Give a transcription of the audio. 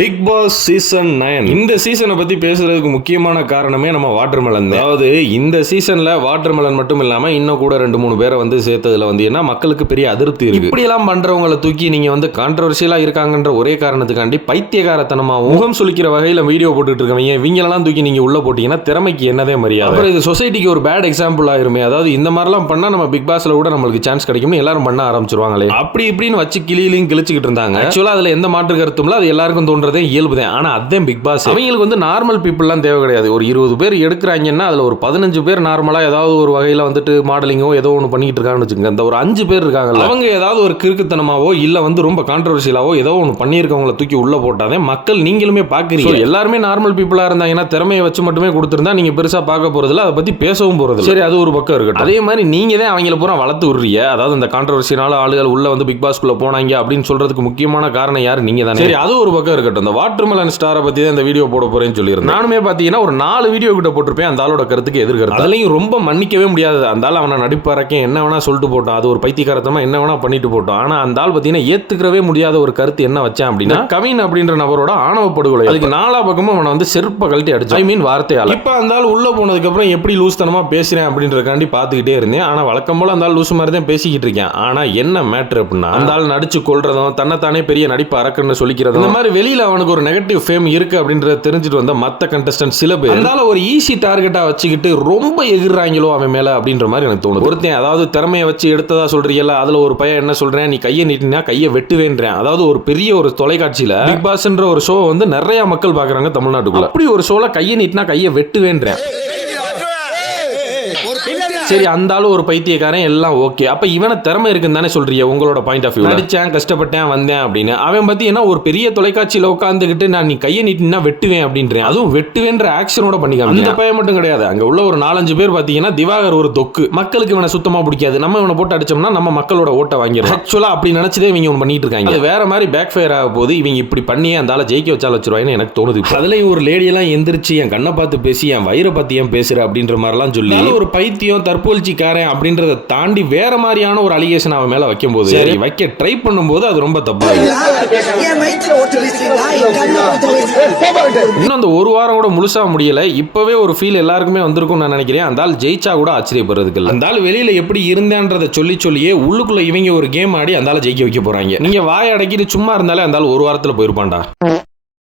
Big Boss season 9 இந்த சீசனை பத்தி பேசுறதுக்கு முக்கியமான காரணமே நம்ம வாட்டர்மெலன். அதாவது இந்த சீசன்ல வாட்டர்மெலன் மட்டும் இல்லாம இன்னும் கூட 2-3 பேரை வந்து சேர்த்ததுல வந்து என்ன மக்களுக்கு பெரிய அதிருப்தி இருக்கு. இப்படி எல்லாம் பண்றவங்களை தூக்கி நீங்க வந்து கான்ட்ரோவர்சியலா இருக்காங்கன்ற ஒரே காரணத்துக்காண்டி பைத்தியகாரத்தனமா முகம் சுளிக்கிற வகையில வீடியோ போட்டுட்டு இருக்கவங்க இவங்களெல்லாம் தூக்கி நீங்க உள்ள போட்டீங்கன்னா திறமைக்கு என்னதே மரியாதை. அப்புறம் இது சொசைட்டிக்கு ஒரு பேட் எக்ஸாம்பிள் ஆயிருமே. அதாவது இந்த மாதிரிலாம் பண்ணா நம்ம பிக் பாஸ்ல கூட நம்மளுக்கு சான்ஸ் கிடைக்கும்னு எல்லாரும் பண்ண ஆரம்பிச்சிருவாங்களே. அப்படி இப்படின்னு வச்சு கிளியிலையும் கிழிச்சுக்கிட்டு இருந்தாங்க. ஆக்சுவலா அதுல எந்த மாற்று கருத்தும் இல்ல, அது எல்லாருக்கும் தோன்றதே இயல்புதான். ஆனா அதான் பிக் பாஸ். அவங்களுக்கு வந்து நார்மல் பீப்புள்லாம் தேவை கிடையாது. ஒரு 20 பேர் எடுக்கிறாங்கன்னா அதுல ஒரு 15 பேர் நார்மலா ஏதாவது ஒரு வகையில வந்துட்டு மாடலிங்கோ ஏதோ ஒன்று பண்ணிட்டு இருக்காங்கன்னு வச்சுக்கோங்க. அந்த ஒரு 5 பேர் இருக்காங்கல்ல, அவங்க ஏதாவது ஒரு கிறுக்குத்தனமாவோ இல்ல வந்து ரொம்ப கான்ட்ரோவர்சியலாவோ ஏதோ ஒன்று பண்ணியிருக்கவங்களை தூக்கி உள்ள போட்டாதே மக்கள் நீங்களுமே பாக்குறீங்க. எல்லாருமே நார்மல் பீப்புளா இருந்தாங்கன்னா திறமையை வச்சு மட்டுமே கொடுத்திருந்தா நீங்க பெருசா பார்க்க போறதில்ல, அதை பத்தி பேசவும் போறது. சரி, அது ஒரு பக்கம் இருக்கட்டும். அதே மாதிரி நீங்க தான் அவங்கள பூரா வளர்த்து விடுறீங்க. அதாவது இந்த கான்ட்ரோவர்சியனால ஆளுகள் உள்ள வந்து பிக் பாஸ்க்குள்ள போனாங்க அப்படின்னு சொல்றதுக்கு முக்கியமான காரணம் யாரு? நீங்க தானே. சரி, அது ஒரு பக்கம் இருக்கட்டும். இந்த வாட்டர்மெலன் ஸ்டாரை பத்தி தான் இந்த வீடியோ போட போறேன்னு சொல்லியிருந்தேன். நானுமே பாத்தீங்கன்னா ஒரு 4 வீடியோ கிட்ட போட்டிருப்பேன் அந்த ஆளோட கருத்துக்கு எதிர்கருத்து. அதுலயும் ரொம்ப மன்னிக்கவே முடியாது. அந்த ஆள் அவனை நடிப்பாரக்கே என்ன வேணா சொல்லிட்டு போட்டோம், அது ஒரு பைத்தியகாரத்தமா என்ன வேணா பண்ணிட்டு போட்டோம். ஆனா அந்த ஆள் பாத்தீங்கன்னா ஏத்துக்கவே முடியாத ஒரு கருத்து என்ன வச்சான் அப்படின்னா, கவின் அப்படின்ற நபரோட ஆணவ படுகொலை. அதுக்கு 4 பக்கமும் அவனை வந்து செருப்ப கழட்டி அடிச்சு, ஐ மீன் வார்த்தையால. இப்ப அந்த ஆள் உள்ள போனதுக்கு அப்புறம் எப்படி லூஸ்தனமா பேசுறேன் அப்படின்றதுக்காண்டி பாத்துக்கிட்டே இருந்தேன். ஆனா வழக்கம் போல அந்த ஆள் லூசு மாதிரி தான் பேசிக்கிட்டு இருக்கேன். ஆனா என்ன மேட்டர் அப்படின்னா, அந்த ஆள் நடிச்சு கொள்றதும் தன்னைத்தானே பெரிய நடிப்பு அரக்கன்னு சொல்லிக்கிறதும், இந்த மாதிரி வெளியில அவனுக்கு ஒரு நெகட்டிவ் ஃபேம் இருக்கு அப்படின்றத தெரிஞ்சுட்டு வந்த மத்த கண்டஸ்டன்ட் சில பேர் அதனால ஒரு ஈஸி டார்கெட்டா வச்சுக்கிட்டு ரொம்ப எகிர்றாங்களோ அவன் மேல அப்படின்ற மாதிரி எனக்கு தோணுது. ஒருத்தன் அதாவது திறமையை வச்சு எடுத்ததா சொல்றீங்கல்ல, அதுல ஒரு பையன் என்ன சொல்றேன், நீ கையை நீட்டினா கையை வெட்டுவேன்றேன். அதாவது ஒரு பெரிய ஒரு தொலைக்காட்சியில பிக் பாஸ்ன்ற ஒரு ஷோ வந்து நிறைய மக்கள் பாக்குறாங்க தமிழ்நாட்டுக்குள்ள. அப்படி ஒரு ஷோல கையை நீட்டினா கையை வெட்டுவேன்றேன். சரி, அந்த ஆளு ஒரு பைத்தியக்காரன், எல்லாம் ஓகே. அப்ப இவனை திறமை இருக்குன்னு தானே சொல்றீங்க உங்களோட பாயிண்ட் ஆஃப் வியூ. நடிச்சேன், கஷ்டப்பட்டேன், வந்தேன் அப்படின்னு. அவன் பத்தி ஒரு பெரிய தொலைக்காட்சியில உட்காந்துக்கிட்டு நான் நீ கையை நீட்டினா வெட்டுவேன் அப்படின்றேன். அதுவும் வெட்டுவேன்ற ஆக்ஷனோட பண்ணிக்காம. அந்த பையன் மட்டும் கிடையாது, அங்க உள்ள ஒரு 4-5 பேர் பாத்தீங்கன்னா திவாகர் ஒரு தொக்கு. மக்களுக்கு இவனை சுத்தமா பிடிக்காது. நம்ம இவனை போட்டு அடிச்சோம்னா நம்ம மக்களோட ஓட்ட வாங்கிடும். ஆக்சுவலா அப்படி நினைச்சதே இவங்க ஒன்று பண்ணிட்டு இருக்காங்க. அது வேற மாதிரி பேக் ஃபயர் ஆக போது. இவங்க இப்படி பண்ணியே அந்த ஆளை ஜெயிக்க வச்சாலும் வச்சிருவாங்கன்னு எனக்கு தோணுது. அதுலயும் ஒரு லேடியெல்லாம் எந்திரிச்சு என் கண்ணை பார்த்து பேசி என் வயிறை பார்த்து ஏன் பேசுற அப்படின்ற மாதிரிலாம் சொல்லி ஒரு பைத்தியம் தற்போல்ச்சிக்காரன் அப்படின்றத தாண்டி வேற மாதிரியான ஒரு அலிகேஷன் அவன் மேல வைக்கும் போது, சரி வைக்க ட்ரை பண்ணும்போது அது ரொம்ப தப்பு. இன்னும் அந்த ஒரு வாரம் கூட முழுசா முடியல, இப்பவே ஒரு ஃபீல் எல்லாருக்குமே வந்திருக்கும் நான் நினைக்கிறேன். அந்த ஆள் ஜெயிச்சா கூட ஆச்சரியப்படுறதுக்கு இல்லை. அந்த ஆள் வெளியில எப்படி இருந்தேன்றதை சொல்லியே உள்ளுக்குள்ள இவங்க ஒரு கேம் ஆடி அந்த ஆளை ஜெயிக்க வைக்க போறாங்க. நீங்க வாய அடக்கிட்டு சும்மா இருந்தாலே அந்த ஆள் ஒரு வாரத்துல போயிருப்பான்டா.